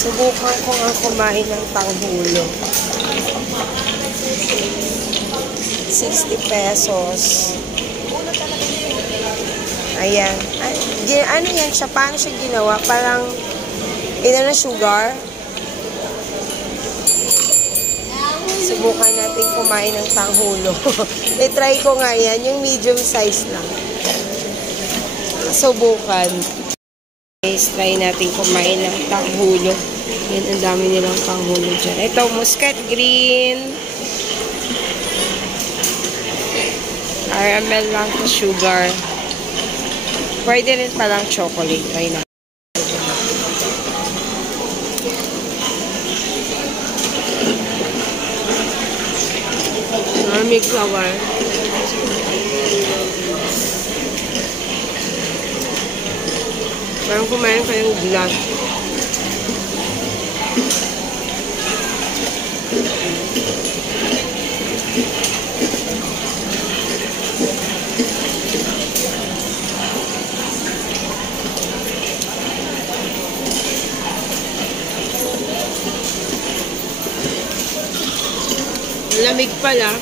Subukan ko nga kumain ng tanghulo. 60 pesos. Ayan. Ano yan siya? Paano siya ginawa? Parang, na sugar. Subukan natin kumain ng tanghulo. I-try ko nga yan. Yung medium size lang. Subukan. Guys, try natin kumain ng tanghulo. Yan, ang dami nilang tanghulo dyan. Ito, muscat green. Caramel lang sa sugar. Pwede rin palang chocolate. Try natin. May flour. Parang kumain ka ng glass. Lamig pala.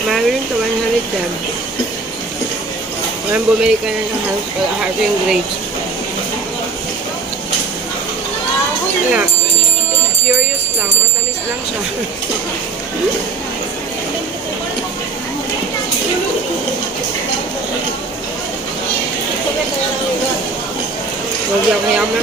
Maroon to 100 dam. Ngayon bumili ka na ng heart yung grapes. Nga. Curious lang. Matamis lang siya. Huwag lang kaya mo.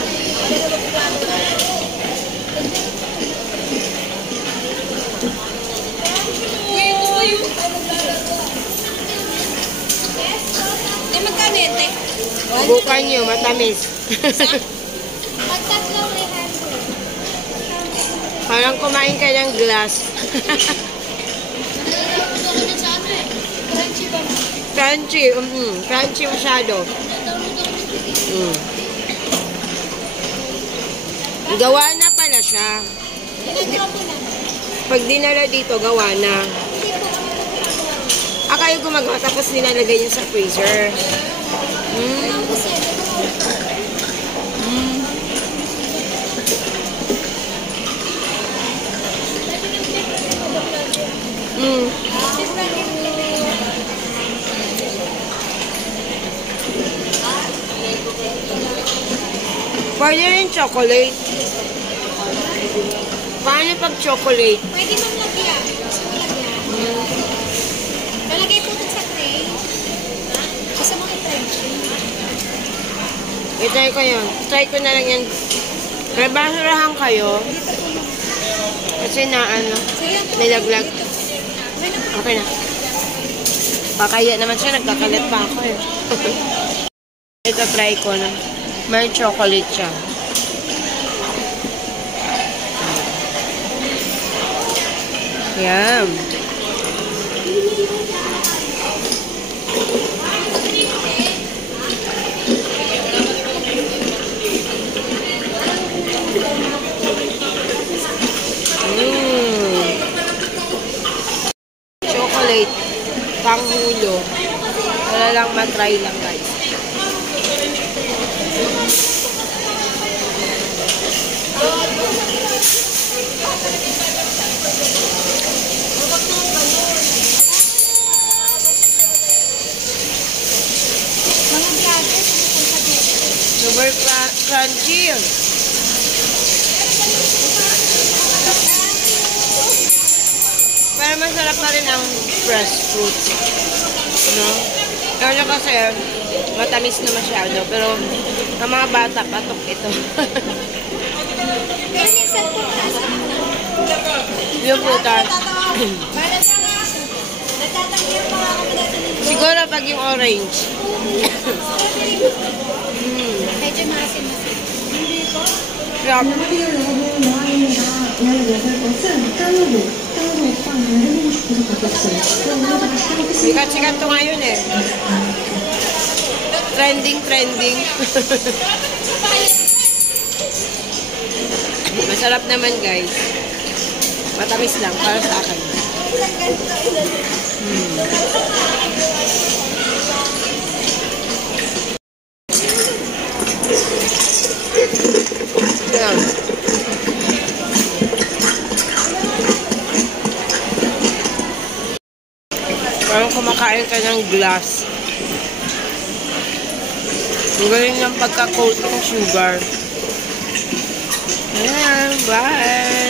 Bukan nyo, matamis. Parang kumain ka ng glass. Crunchy. Crunchy masyado. Gawa na pala siya. Pag dinala dito, gawa na. Kayo gumagawa tapos nilalagay niya sa freezer. Pwede rin chocolate. Paano pag chocolate? Pwede mong lagyan. Lalagay po sa tray. Kasi mga tray. I-try ko yun. Try ko na lang yan. Pero basurahan kayo. Kasi na nilaglag. Okay na. Pakaya naman siya. Nagkakalat pa ako eh. Ito try ko na. May chocolate siya. Yum. Chocolate. Tanghulo. Wala lang matry lang guys. Super crunchy. Pero masarap pa rin ang fresh fruit. No? Kaya kasi matamis na masyado. Pero ang mga bata, patok ito. Yung putas. Siguro pag yung orange. Medyo maasin-masin. Yup. Sikat-sikat to ngayon eh. Trending. Masarap naman guys. Matamis lang para sa akin. Yan. Parang kumakain ka ng glass. Ang galing ng pagka-coat ng sugar. Ayan, bye!